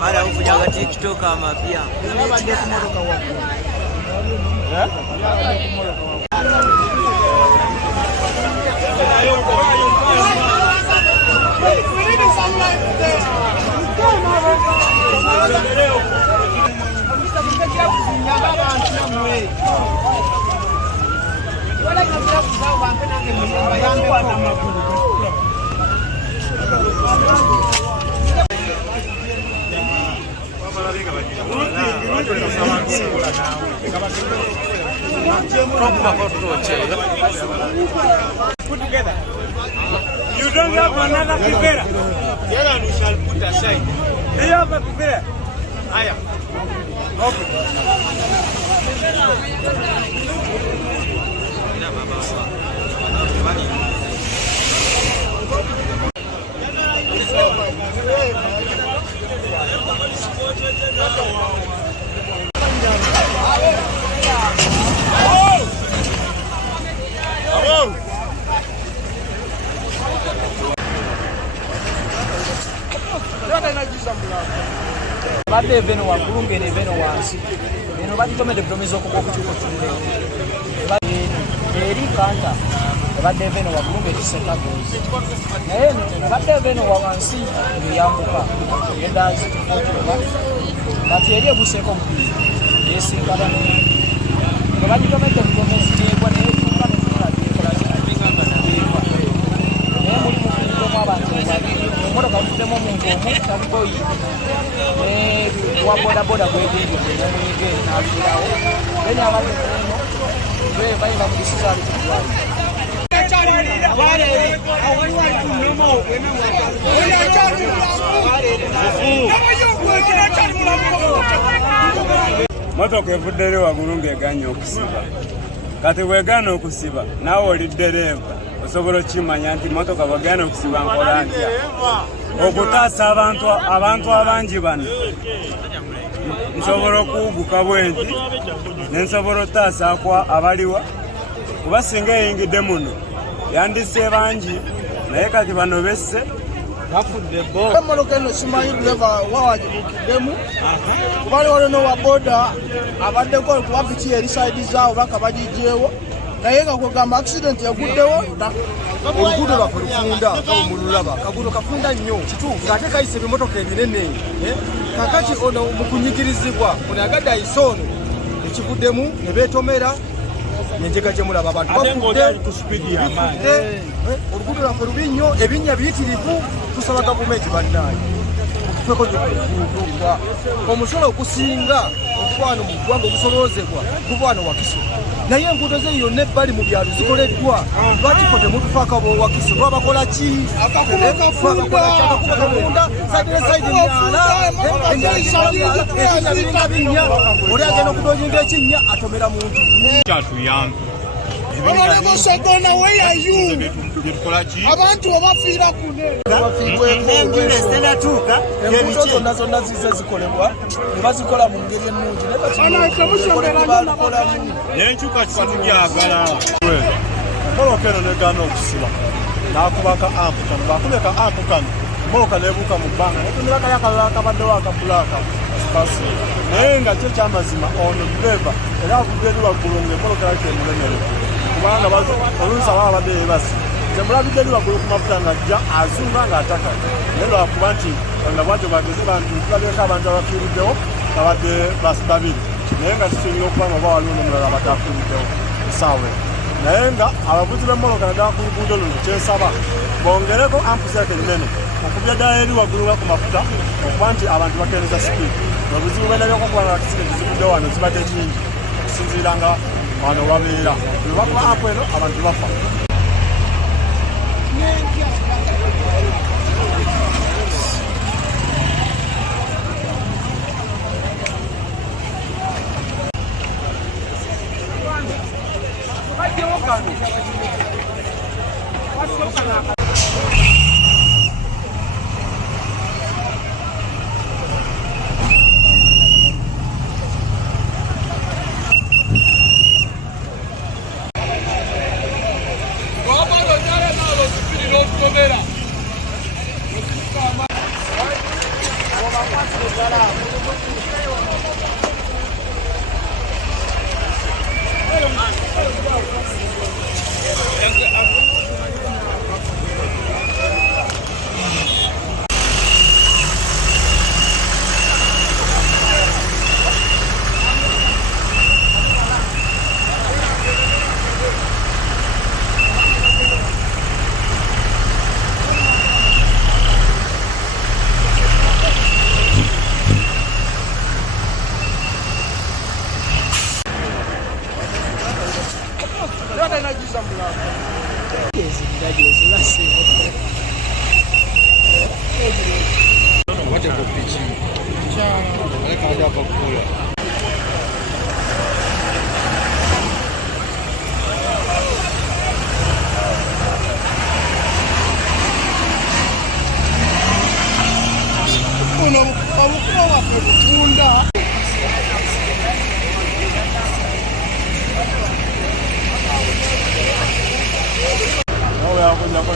Baada kufuja TikTok ama pia. Put together. You don't have another kivera. Then we shall put aside. Do you have a kivera? I am. Okay. Badde beno waggulu ngene beno wansi beno bagitomedde butomezo okuko kukyuko kyumbe eri kanta badde beno waggulu ngene senta gozi naye badde beno wansi yambuka yendazi kukoba bati eri ebuseko mpiri yesinga bano bagitomedde butomezo yegwa ne kuka ne kuka motoka mfutemu omuntu omu talukoyi wa bodaboda gwegende nafiirawo beni abadde eno bayinza mudisizaali kutwali motoka evuddeyo waggulu ng'eganye okusiba kati bw'egaana okusiba naawe oli ddereeva osobola okimanya nti motoka bw'egaana okusiba nkola ntya okutaasa abantu abangi bano nsobola okuwuguka bwenti nensobola otaasakwa abaliwa kuba singa eyingidde muno yandise bangi naye kati bano besse bafudde bo emotoka eno simanyi dreva wawagibukiddemu kubali waliwo wa boda abaddeko kuba biki eri saidi zaawo baka bagijjeewo naye nga kwegamba accident yaguddewo oluguudo lwaffe lufunda mululaba kaguudo kafunda nnyo kituufu ng'ate kayisa ebimotoka ebinene kakati ono mukunyigirizibwa ono agadde ayise ono ekivuddemu ne beetomera nenjega gye mulaba abantu bafudde oluguudo lwaffe lubi nnyo ebinnya biyitirivu tusaba gavumenti bannaayi okufeko nyokuuka omusolo okusinga okuva wano mu ggwanga obusolozebwa guva wano Wakiso naye enguudo ze yonna ebbali mu byalo zikoleddwa lwaki ffe temutufaako abo Wakiso lwabakola ki akakunda saidi ne saidi myala ebiringa binnya oli agenda okudojinga ekinnya atomera muntu kyatuyamba abantu abafiira enguudo zonna zonna zize zikolebwa ne bazikola mu ngeri ennungi n'enkyukakyuka tugyagala moloka eno negaana okusiba n'akubaka ampu kano bakubye ka ampu kano moloka nebuuka mu bbanga netumirakayo akalala kabaddewo akapulaaka sipasi naye nga kyo kyamazima ono dreva era avudde eri waggulu ngaemoloka yake emulemere kubanga oluusi aba abadde yebasi nze mulabidde eri waggulu ku mafuta ng'ajja azunga ng'ataka naye lwakuba nti nga bwatyo bageze bantu tulabyeko abantu abafiiriddewo babadde babiri naye nga kisingira okuba nga oba waliwo n'omulala abadde afiiriddewo esaawa naye nga abavuzi b'emmoloka naddala ku luguudo luno kyensaba bongereko ampuseeke nnene okubya ddala eri waggulu nga ku mafuta okuba nti abantu bakeereza sipiidi obuzibu bwendabyoku okuba nga kisige zivuddewo wano zibadde nnyingi okusinziira nga wano babeera bwe bakuba ampu eno abantu bafa kuza mulaka. Wacha kupichi. Weka hadi hapa kula. Uno abukuru waffe kufunda. Nawe yakuja